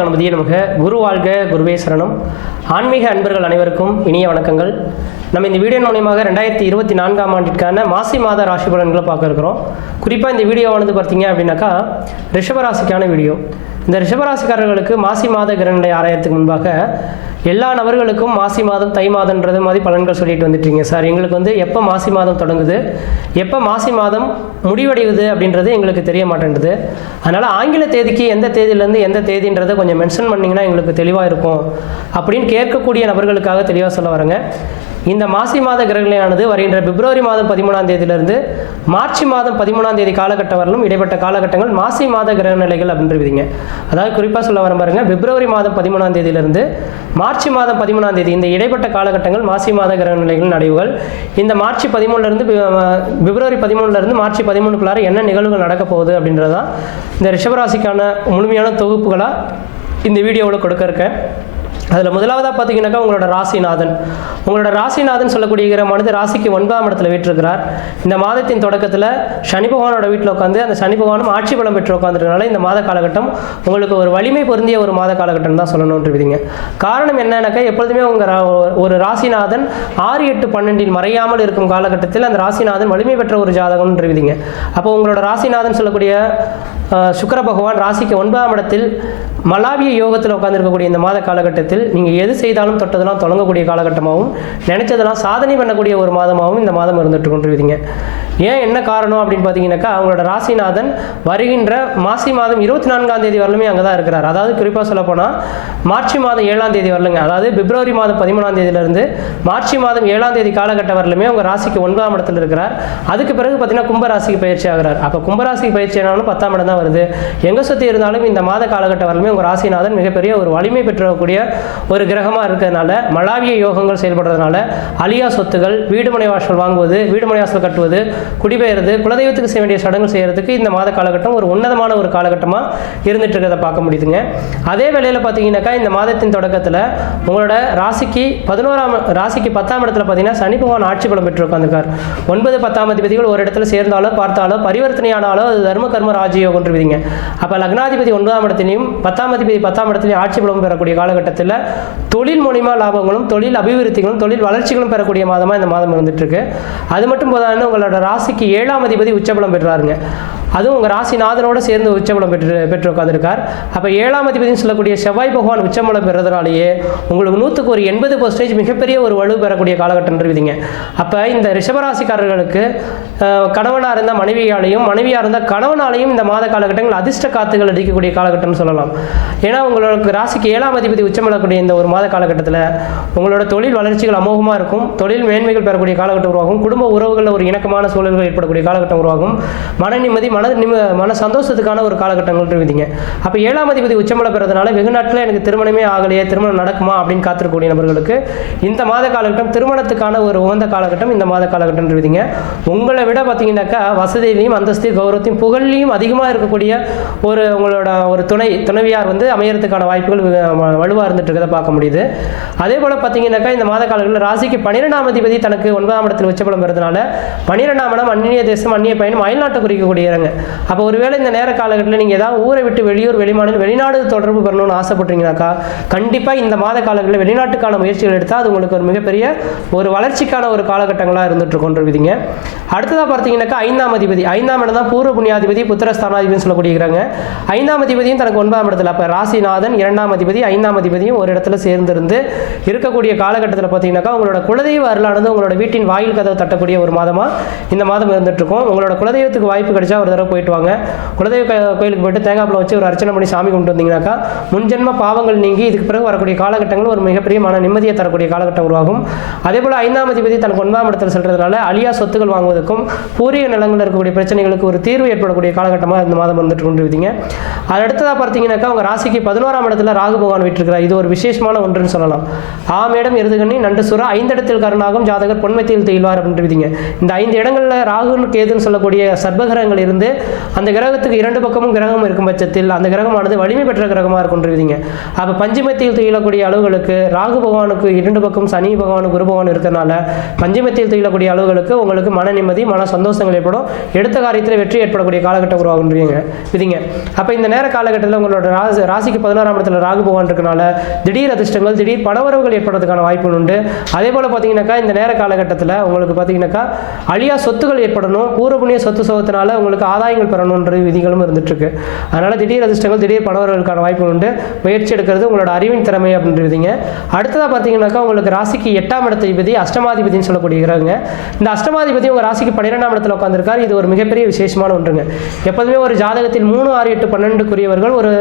கணபதியே நமக்கு. குரு வாழ்க, குருவே சரணம். ஆன்மீக அன்பர்கள் அனைவருக்கும் இனிய வணக்கங்கள். நம்ம இந்த வீடியோ மூலமாக 2024ஆம் ஆண்டிற்கான மாசி மாத ராசி பலன்களை பார்க்க இருக்கிறோம். குறிப்பாக இந்த வீடியோவானது பார்த்தீங்க அப்படின்னாக்கா ரிஷபராசிக்கான வீடியோ. இந்த ரிஷபராசிக்காரர்களுக்கு மாசி மாத கிரகங்களை ஆராயத்துக்கு முன்பாக எல்லா நபர்களுக்கும் மாசி மாதம் தை மாதம்ன்றது மாதிரி பலன்கள் சொல்லிட்டு வந்துட்டீங்க சார். எங்களுக்கு எப்போ மாசி மாதம் தொடங்குது, எப்போ மாசி மாதம் முடிவடையுது அப்படின்றது எங்களுக்கு தெரிய மாட்டேங்குது. அதனால் ஆங்கில தேதிக்கு எந்த தேதியிலேருந்து எந்த தேதின்றதை கொஞ்சம் மென்ஷன் பண்ணிங்கன்னா எங்களுக்கு தெளிவாக இருக்கும் அப்படின்னு கேட்கக்கூடிய நபர்களுக்காக தெளிவாக சொல்ல வரேங்க. இந்த மாசி மாத கிரகங்களானது வருகின்ற பிப்ரவரி மாதம் 13ஆம் தேதியிலிருந்து மார்ச் மாதம் 13ஆம் தேதி காலகட்டம் வரலும் இடைப்பட்ட காலகட்டங்கள் மாசி மாத கிரக நிலைகள் அப்படின்றீங்க. அதாவது குறிப்பாக சொல்ல வர பாருங்க, பிப்ரவரி மாதம் 13ஆம் தேதியிலிருந்து மார்ச் மாதம் 13ஆம் தேதி இந்த இடைப்பட்ட காலகட்டங்கள் மாசி மாத கிரக நிலைகள் நடைவுகள். இந்த மார்ச் 13லேருந்து பிப்ரவரி 13லேருந்து மார்ச் 13க்குள்ளார என்ன நிகழ்வுகள் நடக்க போகுது அப்படின்றதான் இந்த ரிஷபராசிக்கான முழுமையான தொகுப்புகளாக இந்த வீடியோவில் கொடுக்க இருக்கேன். அதில் முதலாவதாக பார்த்தீங்கன்னாக்கா உங்களோட ராசிநாதன் சொல்லக்கூடிய கிரகமானது ராசிக்கு 9ஆம் இடத்துல வீற்றிருக்கிறார். இந்த மாதத்தின் தொடக்கத்தில் சனி பகவானோட வீட்டில் உட்காந்து அந்த சனி பகவானும் ஆட்சி பலம் பெற்று உட்காந்துருக்கனால இந்த மாத காலகட்டம் உங்களுக்கு ஒரு வலிமை பொருந்திய ஒரு மாத காலகட்டம் தான் சொல்லணும்ன்றீங்க. காரணம் என்னன்னாக்கா எப்பொழுதுமே ஒரு ராசிநாதன் 6, 8, 12 மறையாமல் இருக்கும் காலகட்டத்தில் அந்த ராசிநாதன் வலிமை பெற்ற ஒரு ஜாதகம்ன்றீங்க. அப்போ உங்களோட ராசிநாதன் சொல்லக்கூடிய சுக்கிர பகவான் ராசிக்கு 9ஆம் இடத்தில் மலாவிய யோகத்தில் உட்காந்துருக்கக்கூடிய இந்த மாத காலகட்டத்தில் நீங்கள் எது செய்தாலும் தொட்டதெல்லாம் தொடங்கக்கூடிய காலகட்டமாகவும் நினைச்சதெல்லாம் சாதனை பண்ணக்கூடிய ஒரு மாதமாகவும் இந்த மாதம் இருந்துட்டு கொண்டிருக்கீங்க. ஏன் என்ன காரணம் அப்படின்னு பார்த்தீங்கன்னாக்கா அவங்களோட ராசிநாதன் வருகின்ற மாசி மாதம் 24ஆம் தேதி வரலுமே அங்கே தான் இருக்கிறார். அதாவது குறிப்பாக சொல்ல போனால் மார்ச் மாதம் 7ஆம் தேதி வரலுங்க. அதாவது பிப்ரவரி மாதம் 13ஆம் தேதியிலிருந்து மார்ச் மாதம் 7ஆம் தேதி காலகட்டம் வரலுமே உங்கள் ராசிக்கு 9ஆம் இடத்துல இருக்கிறார். அதுக்கு பிறகு பார்த்தீங்கன்னா கும்பராசிக்கு பயிற்சி ஆகிறார். அப்போ கும்பராசிக்கு பயிற்சி ஆனாலும் 10ஆம் இடம் தான் வருது. எங்கே சுற்றி இருந்தாலும் இந்த மாத காலகட்டம் வரலுமே உங்கள் ராசிநாதன் மிகப்பெரிய ஒரு வலிமை பெற்றக்கூடிய ஒரு கிரகமாக இருக்கிறதுனால மலாவிய யோகங்கள் செயல்படுறதுனால அழியா சொத்துகள், வீடுமனை வாசல் வாங்குவது, வீடுமனை வாசல் கட்டுவது, குடிபெயர்றது, குலதெய்வத்துக்கு செய்ய வேண்டிய சடங்கு செய்யறதுக்கு இந்த மாத காலகட்டம் ஒரு உன்னதமான ஒரு காலகட்டமாக இருந்துட்டு இருக்கிறத பார்க்க முடியுதுங்க. அதே வேளையில் பார்த்தீங்கன்னாக்கா இந்த மாதத்தின் தொடக்கத்தில் உங்களோட ராசிக்கு 10ஆம் இடத்துல பார்த்தீங்கன்னா சனி பகவான் ஆட்சி பலம் பெற்று உட்காந்துருக்கார். 9, 10ஆம் அதிபதிகள் ஒரு இடத்துல சேர்ந்தாலோ பார்த்தாலோ பரிவர்த்தனையானாலோ அது தர்ம கர்ம ராஜயோகம் விதிங்க. அப்போ லக்னாதிபதி 9ஆம் இடத்திலையும் 10ஆம் அதிபதி 10ஆம் இடத்திலையும் ஆட்சி பலம் பெறக்கூடிய காலகட்டத்தில் தொழில் மூலியமா லாபங்களும் தொழில் அபிவிருத்திகளும் தொழில் வளர்ச்சிகளும் பெறக்கூடிய மாதமாக இந்த மாதம் இருந்துட்டு இருக்கு. அது மட்டும் போதான்னு உங்களோட ராசிக்கு 7ஆம் அதிபதி உச்சபலம் பெற்றாருங்க. அதுவும் உங்கள் ராசிநாதனோட சேர்ந்து உச்சபலம் பெற்று உட்காந்துருக்கார். அப்போ 7ஆம் அதிபதினு சொல்லக்கூடிய செவ்வாய் பகவான் உச்சபலம் பெறதுனாலேயே உங்களுக்கு 100க்கு ஒரு 80% மிகப்பெரிய ஒரு வலு பெறக்கூடிய காலகட்டம் இருக்குதுங்க. அப்போ இந்த ரிஷபராசிக்காரர்களுக்கு கணவனாக இருந்தால் மனைவியாலையும் மனைவியாக இருந்தால் கணவனாலையும் இந்த மாத காலகட்டங்கள் அதிர்ஷ்ட காத்துகள் அடிக்கக்கூடிய காலகட்டம்னு சொல்லலாம். ஏன்னா உங்களுக்கு ராசிக்கு 7ஆம் அதிபதி உச்சமலக்கூடிய இந்த ஒரு மாத காலகட்டத்தில் உங்களோட தொழில் வளர்ச்சிகள் அமோகமாக இருக்கும். தொழில் மேன்மைகள் பெறக்கூடிய காலகட்டம் உருவாகும். குடும்ப உறவுகளில் ஒரு இணக்கமான சூழல்கள் ஏற்படக்கூடிய காலகட்டம் உருவாகும். மன நிம்மதி மன சந்தோஷத்துக்கான ஒரு காலகட்டங்கள் இருக்குதுங்க. அப்போ 7ஆம் அதிபதி உச்சமலை பெறதுனால வெகு நாட்டில் எனக்கு திருமணமே ஆகலையே, திருமணம் நடக்குமா அப்படின்னு காத்திருக்கக்கூடிய நபர்களுக்கு இந்த மாத காலகட்டம் திருமணத்துக்கான ஒரு உகந்த காலகட்டம் இந்த மாத காலகட்டம் இருக்குதுங்க. உங்களை விட பார்த்தீங்கன்னாக்கா வசதியிலையும் அந்தஸ்தையும் கௌரவத்தையும் புகழ்லையும் அதிகமாக இருக்கக்கூடிய உங்களோட ஒரு துணைவியார் அமையறதுக்கான வாய்ப்புகள் வலுவாக இருந்துட்டு இருக்கிறத பார்க்க முடியுது. அதே போல் பார்த்தீங்கன்னாக்கா இந்த மாத காலங்களில் ராசிக்கு 12ஆம் அதிபதி தனக்கு 9ஆம் இடத்தில் உச்சபலம் பெறதுனால 12ஆம் இடம் அந்நிய தேசம் அந்நிய பயணம் அயல்நாட்டை குறிக்கக்கூடிய இடங்க. அப்போ ஒருவேளை இந்த நேர காலகட்டத்தில் நீங்கள் ஏதாவது ஊரை விட்டு வெளியூர் வெளிமாநிலம் வெளிநாடு தொடர்பு பெறணும்னு ஆசைப்பட்டீங்கன்னாக்கா கண்டிப்பாக இந்த மாத காலங்களில் வெளிநாட்டுக்கான முயற்சிகள் எடுத்தால் அது உங்களுக்கு ஒரு மிகப்பெரிய ஒரு வளர்ச்சிக்கான ஒரு காலகட்டங்களாக இருந்துட்டு கொண்டிருக்குதுங்க. அடுத்ததாக பார்த்தீங்கன்னாக்கா 5ஆம் அதிபதி 5ஆம் இடம் தான் பூர்வ புண்ணியாதிபதி புத்திரஸ்தானாதிபதினு சொல்லக்கூடியகிறாங்க. 5ஆம் அதிபதியும் தனக்கு 9ஆம் இடத்துல அப்போ ராசிநாதன் 2ஆம் அதிபதி 5ஆம் அதிபதியும் ஒரு இடத்துல சேர்ந்திருந்து இருக்கக்கூடிய காலகட்டத்தில் பார்த்தீங்கன்னாக்கா உங்களோட குலதெய்வ அருளானது உங்களோட வீட்டின் வாயில் கதவை தட்டக்கூடிய ஒரு மாதமாக இந்த மாதம் இருந்துட்டு இருக்கும். உங்களோட குலதெய்வத்துக்கு வாய்ப்பு கிடைச்சா ஒரு தடவை போயிட்டு வாங்க. குலதெய்வ கோயிலுக்கு போயிட்டு தேங்காய் பழம் வச்சு ஒரு அர்ச்சனை பண்ணி சாமி கொண்டு வந்தீங்கன்னாக்கா முன்ஜென்ம பாவங்கள் நீங்கி இதுக்கு பிறகு வரக்கூடிய காலகட்டங்கள் ஒரு மிகப்பெரிய மன நிம்மதியை தரக்கூடிய காலகட்டம் உருவாகும். அதே போல் 5ஆம் அதிபதி தனக்கு 9ஆம் இடத்தில் செல்றதுனால அழியா சொத்துக்கள் வாங்குவதற்கும் பூரிய நிலங்களில் இருக்கக்கூடிய பிரச்சனைகளுக்கு ஒரு தீர்வு ஏற்படக்கூடிய காலகட்டமாக இந்த மாதம் வந்துட்டு கொண்டிருக்கீங்க. அது அடுத்ததாக பார்த்தீங்கன்னாக்கா உங்கள் ராசிக்கு 11ஆம் இடத்துல ராகு பகவான் விட்டிருக்கிறார். இது ஒரு விசேஷமான ஒன்றுன்னு சொல்லலாம். ஆமேடம் எருதுகண்ணி நண்டு சுறா 5 இடத்தில் கருணாகும் ஜாதகர் பொன்மத்தியில் தெய்வார் அப்படின்றீங்க. இந்த 5 இடங்களில் ராகுன்னு கேதுன்னு சொல்லக்கூடிய சர்பகிரகங்கள் இருந்து அந்த கிரகத்துக்கு 2 பக்கமும் கிரகம் இருக்கும் பட்சத்தில் அந்த கிரகமானது வலிமை பெற்ற கிரகமாக இருக்குன்றீங்க. அப்போ பஞ்சமத்தில் துயிலக்கூடிய அளவுகளுக்கு ராகு பகவானுக்கு 2 பக்கம் சனி பகவான் குரு பகவான் இருக்கிறதுனால பஞ்சமத்தில் துயிலக்கூடிய அளவுகளுக்கு உங்களுக்கு மன நிம்மதி மன சந்தோஷங்கள் ஏற்படும். எடுத்த காரியத்தில் வெற்றி ஏற்படக்கூடிய காலகட்டம் உருவாகுன்றீங்க விதிங்க. அப்போ இந்த நேர காலகட்டத்தில் உங்களோட ராசிக்கு 11ஆம் இடத்துல ராகு பகவான் இருக்கனால திடீர் அதிர்ஷ்டங்கள் திடீர் பணவரவுகள் ஏற்படுறதுக்கான வாய்ப்புகள் உண்டு. அதே போல் பார்த்தீங்கன்னாக்கா இந்த நேர காலகட்டத்தில் உங்களுக்கு பார்த்தீங்கன்னாக்கா அழியா சொத்துக்கள் ஏற்படணும். பூர்வபுண்ணிய சொத்து சோகத்தினால உங்களுக்கு ஆதாயங்கள் பெறணுன்ற விதிகளும் இருந்துட்டு இருக்கு. அதனால திடீர் அதிர்ஷ்டங்கள் திடீர் பணவரவுகளுக்கான வாய்ப்புகள் உண்டு. முயற்சி எடுக்கிறது உங்களோட அறிவின் திறமை அப்படின்றீங்க. அடுத்ததாக பார்த்தீங்கன்னாக்கா உங்களுக்கு ராசிக்கு 8ஆம் இடத்திபதி அஷ்டமாதிபதினு சொல்லக்கூடிய கிரகங்க. இந்த அஷ்டமாதிபதி உங்கள் ராசிக்கு 12ஆம் இடத்துல உட்காந்துருக்காரு. இது ஒரு மிகப்பெரிய விசேஷமான ஒன்றுங்க. எப்போதுமே ஒரு ஜாதகத்தில் 3, 6, 8, 12 ஒரு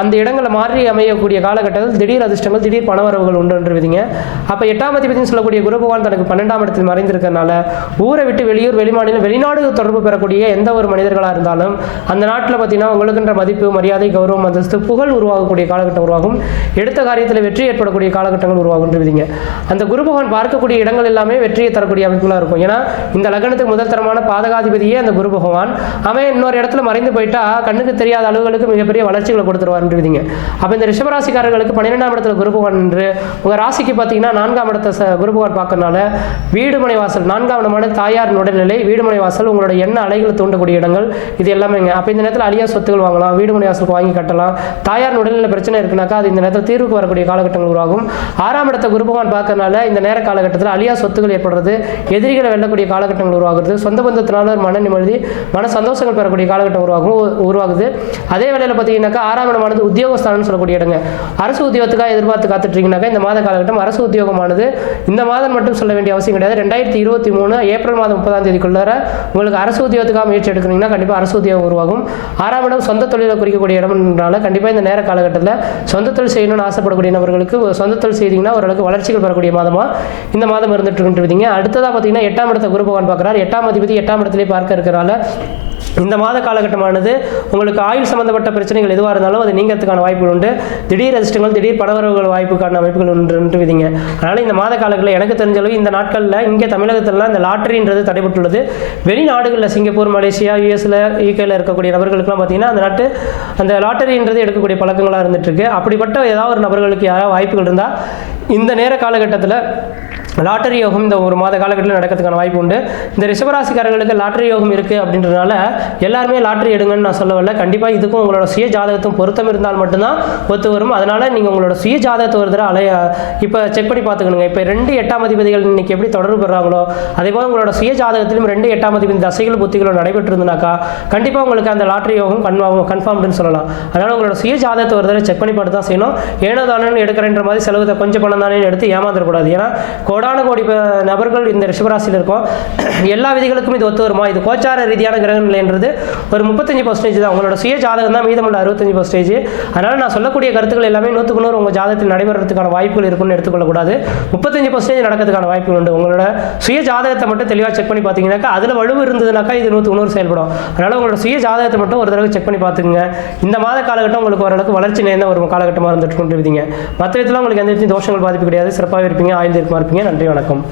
அந்த இடங்களை மாறி அமையக்கூடிய காலகட்டத்தில் திடீர் அதிர்ஷ்டங்கள் திடீர் பணவரவுகள் உண்டுன்றீங்க. அப்போ 8ஆம் அதிபதினு சொல்லக்கூடிய குரு பகவான் தனக்கு 12ஆம் இடத்தில் மறைந்திருக்கிறதுனால ஊரை விட்டு வெளியூர் வெளிமாநிலம் வெளிநாடு தொடர்பு பெறக்கூடிய எந்த ஒரு மனிதர்களாக இருந்தாலும் அந்த நாட்டில் பார்த்தீங்கன்னா உங்களுக்குன்ற மதிப்பு மரியாதை கௌரவம் அந்தஸ்து புகழ் உருவாகக்கூடிய காலகட்டம் உருவாகும். எடுத்த காரியத்தில் வெற்றி ஏற்படக்கூடிய காலகட்டங்கள் உருவாகுன்றீங்க. அந்த குரு பகவான் பார்க்கக்கூடிய இடங்கள் எல்லாமே வெற்றியை தரக்கூடிய அமைப்புகளாக இருக்கும். ஏன்னா இந்த லக்னத்துக்கு முதல் தரமான பாதகாதிபதியே அந்த குரு பகவான். அவன் இன்னொரு இடத்துல மறைந்து போயிட்டா கண்ணுக்கு தெரியாத அளவுகளுக்கு மிகப்பெரிய வளர்ச்சிகளை கொடுத்துருவாருன்றீங்க. அப்போ இந்த ரிஷபராசிக்காரர்களுக்கு 12ஆம் இடத்துல குரு பகவான் என்று உங்கள் ராசிக்கு பார்த்தீங்கன்னா 4ஆம் இடத்தை குரு பகவான் பார்க்கறதுனால வீடுமனை வாசல் 4ஆம் இடமான தாயார் உடல்நிலை வீடுமனை வாசல் உங்களோட எண்ண அலைகளை தூண்டக்கூடிய இடங்கள் இது எல்லாமேங்க. அப்போ இந்த நேரத்தில் அழியா சொத்துக்கள் வாங்கலாம், வீடுமனை வாசலுக்கு வாங்கி கட்டலாம். தாயார் உடல்நிலை பிரச்சனை இருக்குனாக்கா அது இந்த நேரத்தில் தீர்வுக்கு வரக்கூடிய காலகட்டங்கள் உருவாகும். 6ஆம் இடத்தை குரு பகவான் பார்க்கறதுனால இந்த நேர காலகட்டத்தில் அழியா சொத்துக்கள் ஏற்படுறது, எதிரிகளை வெல்லக்கூடிய காலகட்டங்கள் உருவாகுது. சொந்த பந்தத்தினால ஒரு மன நிம்மதி மன சந்தோஷங்கள் பெறக்கூடிய காலகட்டம் உருவாகுது. அதே வேளையில் பார்த்தீங்கன்னாக்கா 6ஆம் இடமானது உத்தியோகஸ்தானம்னு சொல்லக்கூடிய இடங்க. அரசு உத்தியோகத்துக்காக எதிர்பார்த்து காத்துட்ருக்கீங்கன்னாக்கா இந்த மாத காலகட்டம் அரசு உத்தியோகமானது இந்த மாதம் மட்டும் சொல்ல வேண்டிய அவசியம் கிடையாது. 2023 ஏப்ரல் மாதம் 30ஆம் தேதிக்குள்ளார உங்களுக்கு அரசு உத்தியோகத்துக்காக முயற்சி எடுக்கிறீங்கன்னா கண்டிப்பாக அரசு உத்தியோகம் உருவாகும். 6ஆம் இடம் சொந்த தொழிலை குறிக்கக்கூடிய இடம்னால கண்டிப்பாக இந்த நேர காலகட்டத்தில் சொந்த தொழில் செய்யணும்னு ஆசைப்படக்கூடிய நபர்களுக்கு சொந்த தொழில் செய்தீங்கன்னா ஓரளவுக்கு வளர்ச்சிகள் பெறக்கூடிய மாதமாக இந்த மாதம் இருந்துட்டு இருக்குன்றீங்க. அடுத்ததாக பார்த்தீங்கன்னா 8ஆம் இடத்தை குரு பகவான் பார்க்குறாரு. 8ஆம் அதிபதி 8ஆம் இடத்திலே பார்க்க இருக்கிறனால இந்த மாத காலகட்டமானது உங்களுக்கு ஆயுள் சம்பந்தப்பட்ட பிரச்சனைகள் எதுவாக இருந்தாலும் அது நீங்கிறதுக்கான வாய்ப்புகள் உண்டு. திடீர் அதிர்ஷ்டங்கள் திடீர் பணவரவுகள் வாய்ப்புக்கான அமைப்புகள் உண்டு விதிங்க. அதனால் இந்த மாத காலங்களில் எனக்கு தெரிஞ்சளவு இந்த நாட்களில் இங்கே தமிழகத்திலலாம் இந்த லாட்டரின்றது தடைபட்டுள்ளது. வெளிநாடுகளில் சிங்கப்பூர் மலேசியா யூஎஸில் யூகேல இருக்கக்கூடிய நபர்களுக்குலாம் பார்த்தீங்கன்னா அந்த லாட்டரின்றது எடுக்கக்கூடிய பழக்கங்களாக இருந்துட்டு இருக்கு. அப்படிப்பட்ட ஏதாவது ஒரு நபர்களுக்கு யாராவது வாய்ப்புகள் இருந்தால் இந்த நேர காலகட்டத்தில் லாட்டரி யோகம் இந்த ஒரு மாத காலகட்டத்தில் நடக்கிறதுக்கான வாய்ப்பு உண்டு. இந்த ரிஷபராசிக்காரர்களுக்கு லாட்டரி யோகம் இருக்குது அப்படின்றதுனால எல்லாருமே லாட்டரி எடுங்கன்னு நான் சொல்லவில்லை. கண்டிப்பாக இதுக்கும் உங்களோட சுய ஜாதகத்தும் பொருத்தம் இருந்தால் மட்டும்தான் ஒத்து வரும். அதனால் நீங்கள் உங்களோட சுய ஜாதகத்தை ஒரு தடவை இப்போ செக் பண்ணி பார்த்துக்கணுங்க. இப்போ 2 8ஆம் அதிபதிகள் இன்னைக்கு எப்படி தொடர்பு பெறாங்களோ அதே போல் உங்களோட சுய ஜாதகத்திலும் 2 8ஆம் அதிபதி தசைகள் புத்திகளும் நடைபெற்றிருந்தாக்கா கண்டிப்பாக உங்களுக்கு அந்த லாட்டரி யோகம் கன்ஃபார்ம்னு சொல்லலாம். அதனால் உங்களோட சுய ஜாதகத்தை ஒரு தடவை செக் பண்ணி பார்த்து தான் செய்யணும். ஏனோ தானே எடுக்கிறன்ற மாதிரி செலவு கொஞ்சம் பணம் தானே எடுத்து ஏமாந்துடக்கூடாது. ஏன்னா கோடான கோடி நபர்கள் இந்த ரிஷபராசியில் இருக்கும். எல்லா விதிகளுக்கும் இது ஒத்து வருமா? இது கோச்சார ரீதியான கிரக நிலைன்றது ஒரு 35% தான். உங்களோட சுய ஜாதகம் தான் மீதமுள்ள 65%. அதனால் நான் சொல்லக்கூடிய கருத்துக்கள் எல்லாமே 100க்கு 100 உங்கள் ஜாதகத்தில் நடைபெறதுக்கான வாய்ப்புகள் இருக்குன்னு எடுத்துக்கொள்ளக்கூடாது. 35% நடக்கிறதுக்கான வாய்ப்புகள் உண்டு. உங்களோட சுய ஜாதகத்தை மட்டும் தெளிவாக செக் பண்ணி பார்த்தீங்கன்னாக்கா அதில் வலுவு இருந்ததுனாக்கா இது 100க்கு 100 செயல்படும். அதனால் உங்களோட சுய ஜாதகத்தை மட்டும் ஒரு தடவை செக் பண்ணி பார்த்துக்குங்க. இந்த மாத காலகட்டம் உங்களுக்கு ஓரளவுக்கு வளர்ச்சி நேர்ந்த ஒரு காலகட்டமாக இருந்துட்டு கொண்டு விதிங்க. மற்ற விதத்தில் உங்களுக்கு எந்த தோஷங்கள் பாதிப்பு கிடையாது. சிறப்பாக இருப்பீங்க, ஆயுள் தீர்க்கமாக இருப்பீங்க. நன்றி, வணக்கம்.